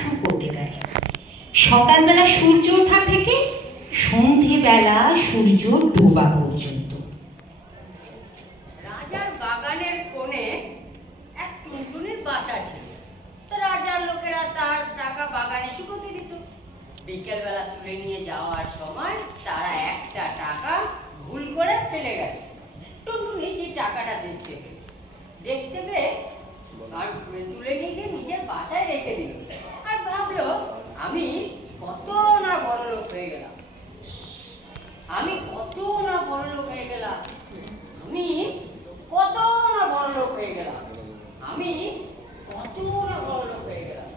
শুকোতে দেয়। সকালবেলা সূর্য ওঠা থেকে সন্ধেবেলা সূর্য ডোবা পর্যন্ত। রাজার বাগানের কোণে এক টুনটুনির বাসা ছিল। তো রাজার লোকেরা তার টাকা বাগানে শুকোতে দিত। বিকেলবেলা তুলে নিয়ে যাওয়ার সময় তারা একটা টাকা ভুল করে ফেলে গেল। টুনটুনি সেই টাকাটা দেখতে পেয়ে আর তুলে নিয়ে গিয়ে নিজের বাসায় রেখে দিল। আর ভাবলো, আমি কত না বড় লোক হয়ে গেলাম, আমি কত না বড় লোক হয়ে গেলাম, আমি কত না বড় লোক হয়ে গেলাম, আমি কত না বড় লোক হয়ে গেলাম।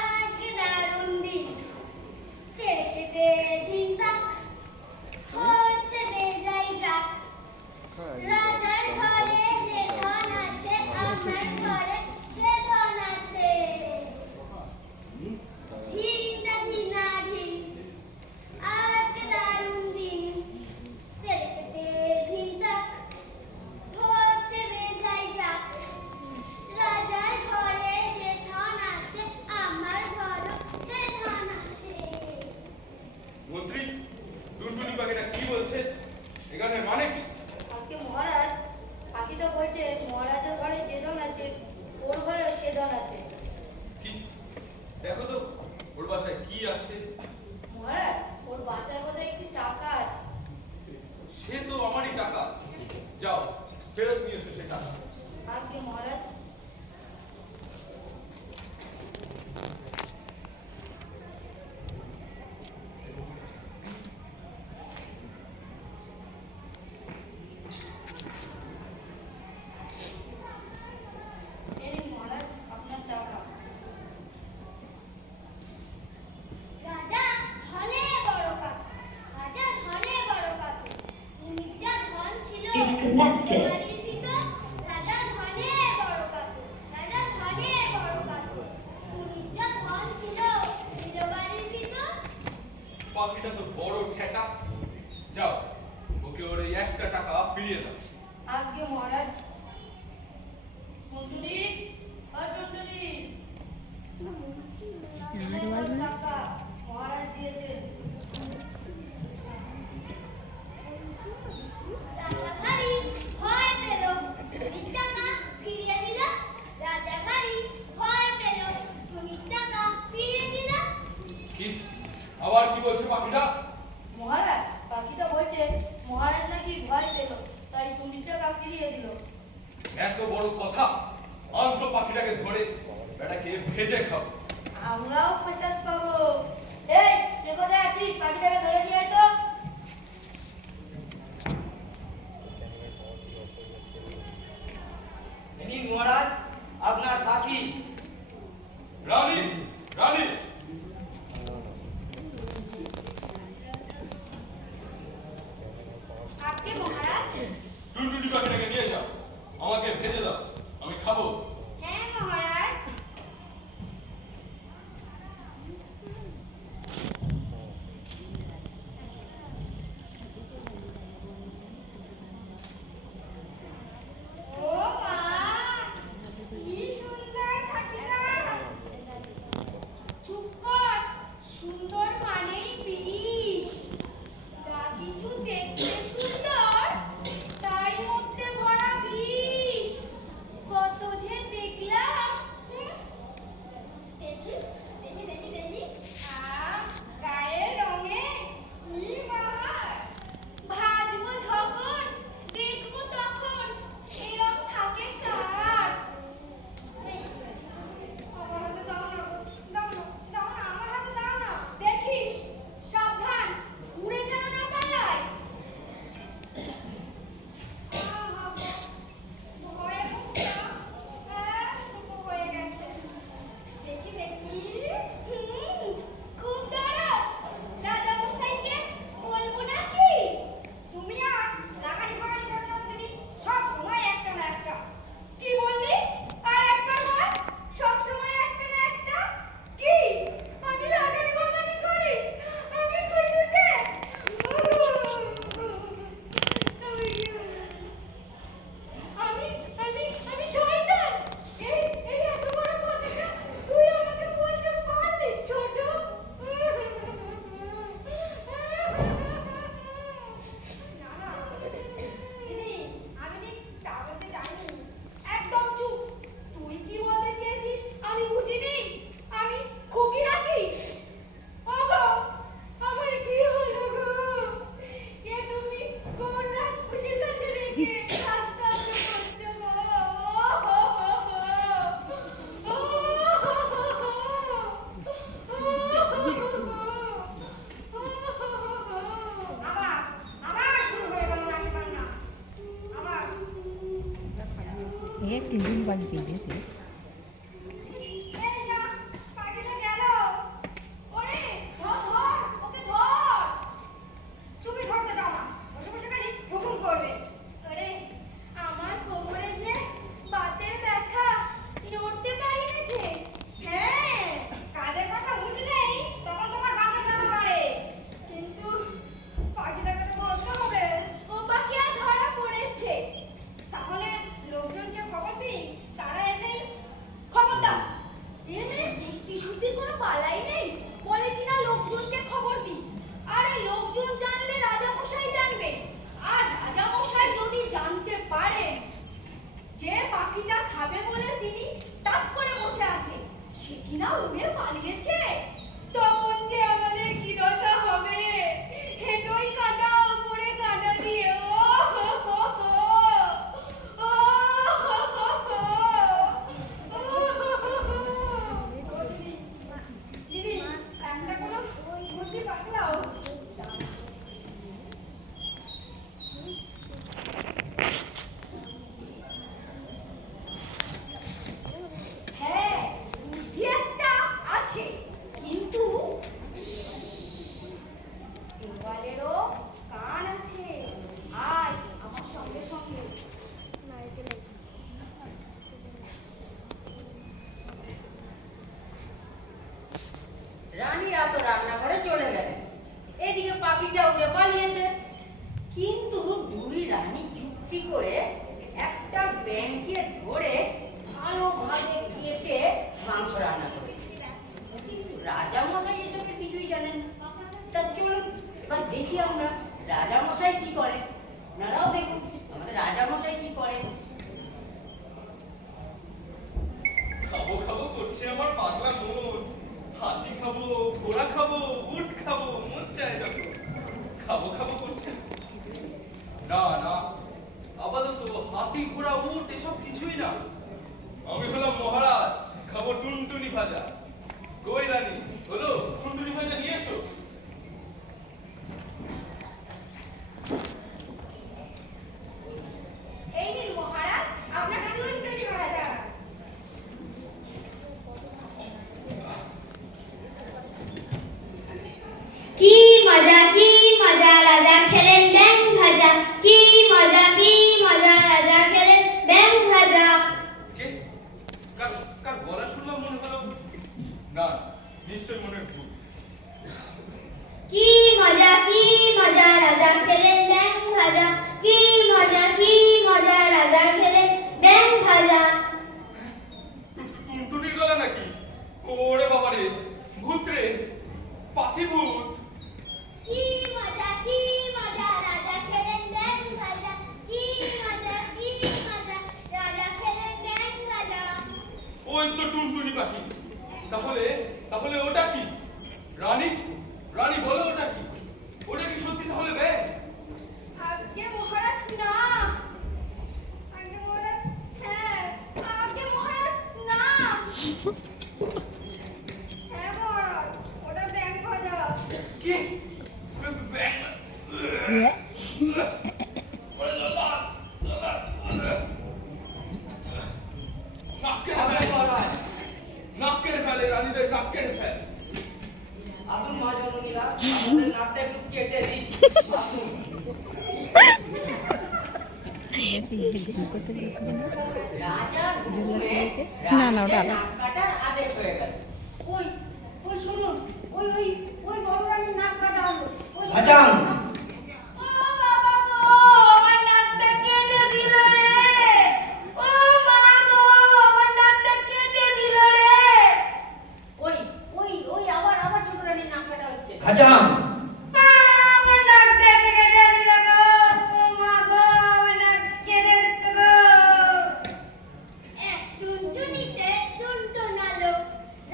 আজকে দারুণ দিন, কেটে দিন তাক হচ্ছে বেজাই যাক। রাজার ঘরে যে ধন আছে, আমার ঘরে সে ধন আছে। ধিনটা ধিনা ধিন, আজকে দারুণ দিন, কেটে দিন তাক হচ্ছে বেজাই যাক। রাজার ঘরে যে ধন আছে, আমার ঘরে সে ধন আছে। মন্ত্রী, টুনটুনি পাখিটা কি বলছে? এখানে মানে কি? আজকে মহারাজ, পাখি তো বলছে মহারাজের ঘরে যে ধন আছে ওর ঘরেও সে ধন আছে। কি? দেখো তো ওর বাসায় কি আছে। মহারাজ, ওর বাসায় বোধহয় একটি টাকা আছে। সে তো আমারই টাকা। যাও, ফেরত নিয়ে এসো সে টাকা। আজকে মহারাজ। এই নিন মহারাজ, আপনার টাকা। রাজা ধনে বড় কাকু, রাজা ধনে বড় কাকু। উনির যা ধন ছিল বাড়ির ভিতর, রাজা ধনে বড় কাকু, রাজা ধনে বড় কাকু। উনির যা ধন ছিল বাড়ির ভিতর। পাখিটা তো বড় ঠেকা। যাও, ওকে ওর এই একটা টাকা ফিরিয়ে দাও। আজকে মহারাজ। টুনটুনি, ও টুনটুনি, টাকা মহারাজ দিয়েছেন। রাজা ভারী ভয় পেল, টুনির টাকা ফিরিয়ে দিল। রাজা ভারী ভয় পেল, টুনির টাকা ফিরিয়ে দিল। কি? আবার কি বলছে পাখিটা? মহারাজ, পাখি তো বলছে মহারাজ নাকি ভয় পেল, তাই টুনির টাকা ফিরিয়ে দিল। এত বড় কথা! অন্ত পাখিটাকে ধরে বেটাকে ভেজে খাও। আমরাও প্রসাদ পাবো। এই, তুই কোথায় আছিস? পাখিটাকে ধরে নিয়ে আয় তো। নিন মহারাজ, আপনার পাখি। রানী, রানী! আজকে মহারাজ। টুনটুনি পাখিটাকে নিয়ে যাও, আমাকে ভেজে দাও, আমি খাবো। হ্যাঁ মহারাজ। ও মা, কি সুন্দর পাখিটা। চুপ কর, সুন্দর মানেই বিষ। যা কিছু দেখতে সুন্দর, তারই মধ্যে ভরা বিষ। কত যে দেখলাম। দেখি দেখি দেখি দেখি, গায়ের রঙে কি বাহার। ভাজবো যখন, দেখবো তখন, এরম থাকে কার। আমার হাতে দাও না, দাও না, দাও না, আমার হাতে দাও না। দেখিস, সাবধান, উড়ে যেন না পালায়। এক টুনটুনি পাখি পেয়েছে। এই যা, পাখিটা গেল। ওরে, ধর, ধর, ওকে ধর। তুমি ধরতে দাও না, বসে বসে খালি হুকুম করবে। আরে আমার কোমরে যে বাতের ব্যথা, নড়তে পারি না যে। হ্যাঁ, কাজের কথা উঠলেই তখন তোমার বাতের ব্যথা বাড়ে। কিন্তু পাখিটাকে তো ধরতে হবে। ও পাখি আর ধরা পড়েছে। তাহলে লোকজনকে খবর দিই, তারা এসেই খবর দাও। এমে কিশোরদের কোনো পালাই নেই, বলে কিনা লোকজনকে খবর দিই। আরে লোকজন জানলে রাজামশাই জানবে, আর রাজামশাই যদি জানতে পারেন যে পাখিটা খাবে বলে তিনি টাক করে বসে আছে, সে কিনা উড়ে পালিয়েছে, তখন যে আমাদের কি দশা হবে। হেঁটোই কাঁটা উপরে কাঁটা দিয়ে ও হো হো হো, ও হো হো হো, ও হো হো হো। দিদি, একটা কোনো বুদ্ধি পাকলাও। হ্যাঁ, বুদ্ধি একটা আছে, কিন্তু গোপালেরও কান আছে। আর আমার সঙ্গে সঙ্গে রানীরা তো রান্নাঘরে চলে গেলেন, এদিকে পাখিটা উড়ে পালিয়েছে। কিন্তু দুই রানী যুক্তি করে একটা ব্যাঙকে ধরে ভালোভাবে কেটে মাংস রান্না করেছে। কিন্তু রাজামশাই এসবের কিছুই জানেন না। তা চলুন এবার দেখি আমরা রাজামশাই কি করে। আপনারাও দেখুন আমাদের রাজামশাই কি করে। খাবো খাবো করছে আমার পাগলা মন। হাতি খাবো, ঘোড়া খাবো, উট খাবো, মন চায় যখন। খাবো খাবো করছে। না না, আপাতত হাতি, ঘোড়া, উট এসব কিছুই না। আমি হলাম মহারাজ, খাবো টুনটুনি ভাজা। কই রানী, হলো টুনটুনি ভাজা নিয়ে এসো। এই নিন মহারাজ আপনার টুনটুনি ভাজা। কি মজা রাজা খেলেন ব্যাং ভাজা। কি মজা রাজা খেলেন ব্যাং ভাজা। কে? কার কার গলা শুনলাম মনে হলো? না, নিশ্চয় মনের ভুল। কি মজা রাজা খেলেন ব্যাং ভাজা। কি মজা রাজা খেলেন ব্যাং ভাজা। টুনটুনির গলা নাকি? ওরে বাবারে, ভূত রে, পাখি ভূত। কি মজা রাজা খেলেন ব্যাং ভাজা। কি মজা রাজা খেলেন ব্যাং ভাজা। ওই তো টুনটুনি পাখি। তাহলে তাহলে ওটা কি? রানী, রানী বলো ওটা কি? ওটা কি সত্যি তাহলে ব্যাঙ? আজ্ঞে মহারাজ না। আগে মহারাজ, হ্যাঁ, আজ্ঞে মহারাজ না। হ্যাঁ মহারাজ, ওটা ব্যাঙ ভাজা। কি? ব্যাঙ? ওরে লালা, লালা। নাক কেটে আগে ফেলে, মহারাজ, নাক কেটে ফেলে, রানীদের নাক কেটে ফেলে। আসুন মা জননীরা, আমাদের নাকটা একটু কেটে দিন। আসুন। করতে গেছে কেন? রাজার জুমলা হুকুমে শিখেছে? না, না, ওটা রানীকে আলাদা। নাক কাটার আদেশ হয়ে গেল। ওই ওই শুনুন, ওই ওই ওই বড় রানীর নাক কাটা হলো। ওই শুনুন। ভাজান। ও বাবা গো, আমার নাকটা কেটে দিল রে। ও মা গো, আমার নাকটা কেটে দিল রে। ওই ওই ওই আবার আবার ছোট রানীর নাক কাটা হচ্ছে। ভাজান। আমার নাকটা কেটে দিল গো। ও মা গো, আমার নাক কেটে দিল গো। এক টুনটুনিতে টুনটুনালো,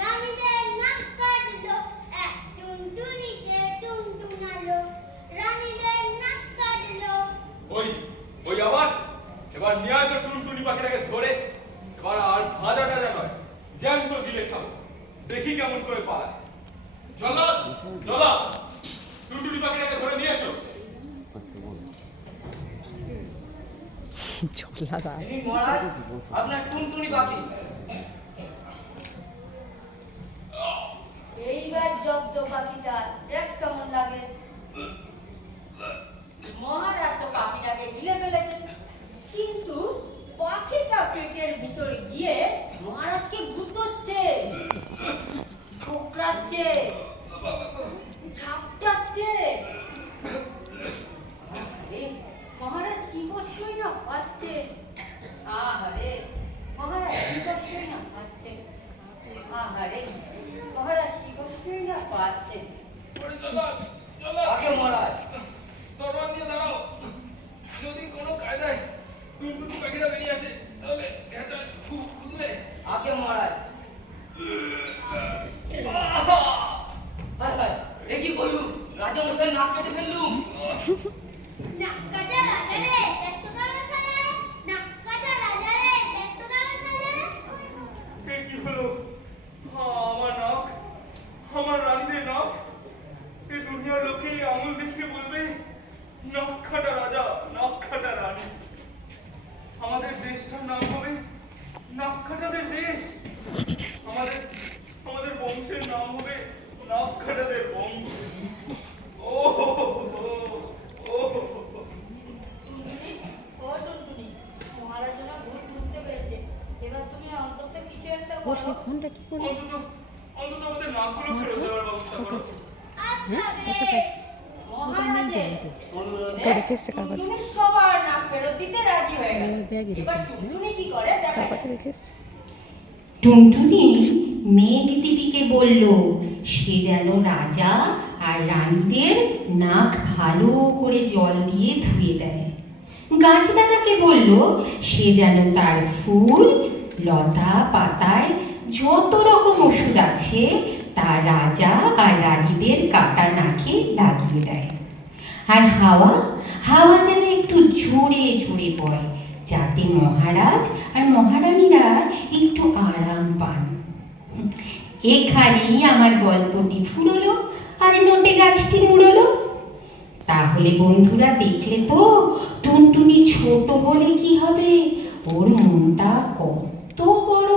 রানীদের নাক কাটলো। এক টুনটুনিতে টুনটুনালো, রানীদের নাক কাটলো। ওই ওই আবার এবার নিয়ে তো টুনটুনি পাখিটাকে ধরে। এবার আর ভাজা টাজা নয়, জ্যান্ত দিলে খাবো। দেখি কেমন করে পালায়। চলো চলো, টুনটুনি পাখিটাকে ধরে নিয়ে এসো। ঝোলা দাস এই নিন মহারাজ আপনার টুনটুনি পাখি। এইবার জব্দ পাখিটা দেখ কেমন লাগে। মহারাজ তো পাখিটাকে গিলে ফেলেছেন, কিন্তু পাখিটা পেটের ভিতরে গিয়ে মহারাজকে গুতোচ্ছে, ঠোকরাচ্ছে, ঝাপটাচ্ছে। আরে মহারাজ কি কষ্টই না পাচ্ছে। আহারে মহারাজ কি কষ্টই না পাচ্ছে। আহারে মহারাজ কি কষ্টই না পাচ্ছে। ওরে জল্লাদ, জল্লাদ, আগে মহারাজ তরোয়াল দিয়ে দাঁড়াও। যদি কোনো কায়দায় টুনটুনি পাখিটা বেরিয়ে আসে তাহলে ভেঁচায় খুব বুঝলে। আগে মহারাজ। হায় হায়, এ কি করলুম? রাজামশাই নাক কেটে ফেললুম। নাক কাটা রাজা রে, দেখ তো কারো সালে। নাক কাটা রাজা রে, দেখ তো কারো সালে। এ কি হলো? আমার নাক, আমার রানীদের নাক। এই দুনিয়ার লোকে আঙুল দেখিয়ে বলবে নাক কাটা রাজা, নাক কাটা রানী। আমাদের দেশটার নাম হবে নাক কাটাদের দেশ। আমাদের আমাদের বংশের নাম হবে নাক কাটাদের বংশ। ও হো হো হো, ও হো হো হো। টুনটুনি, ও টুনটুনি, মহারাজ ওনার ভুল বুঝতে পেরেছে। এবার তুমি অন্তত কিছু একটা ও করো। সে ফোনটা কি করলো অন্তত অন্তত আমাদের নাকগুলো ফেরত দেওয়ার ব্যবস্থা করো। আচ্ছা আচ্ছা একটা বে। কাজ মহারাজের অনুরোধে তো রেখেছে কাগজ। টুনটুনি সবার নাক ফেরত দিতে রাজি হয়ে গেল। ওর ব্যাগে এবার রেখে দিলে। টুনটুনি কি করে দেখা তার যাক। কথা রেখে এসছে টুনটুনি মেঘ দিদিকে বলল সে যেন রাজা আর রানীদের নাক ভালো করে জল দিয়ে ধুয়ে দেয়। গাছদাদাকে বলল সে যেন তার ফুল লতা পাতায় যত রকম ওষুধ আছে তা রাজা আর রানীদের কাটা নাকে লাগিয়ে দেয়। আর হাওয়া হাওয়া যেন একটু জোরে জোরে বয় যাতে মহারাজ আর মহারানীরা একটু আরাম পান। এখানেই আমার গল্পটি ফুরলো আর নোটে গাছটি মুড়লো। তাহলে বন্ধুরা দেখলে তো টুনটুনি ছোট বলে কি হবে, ওর মনটা কত বড়।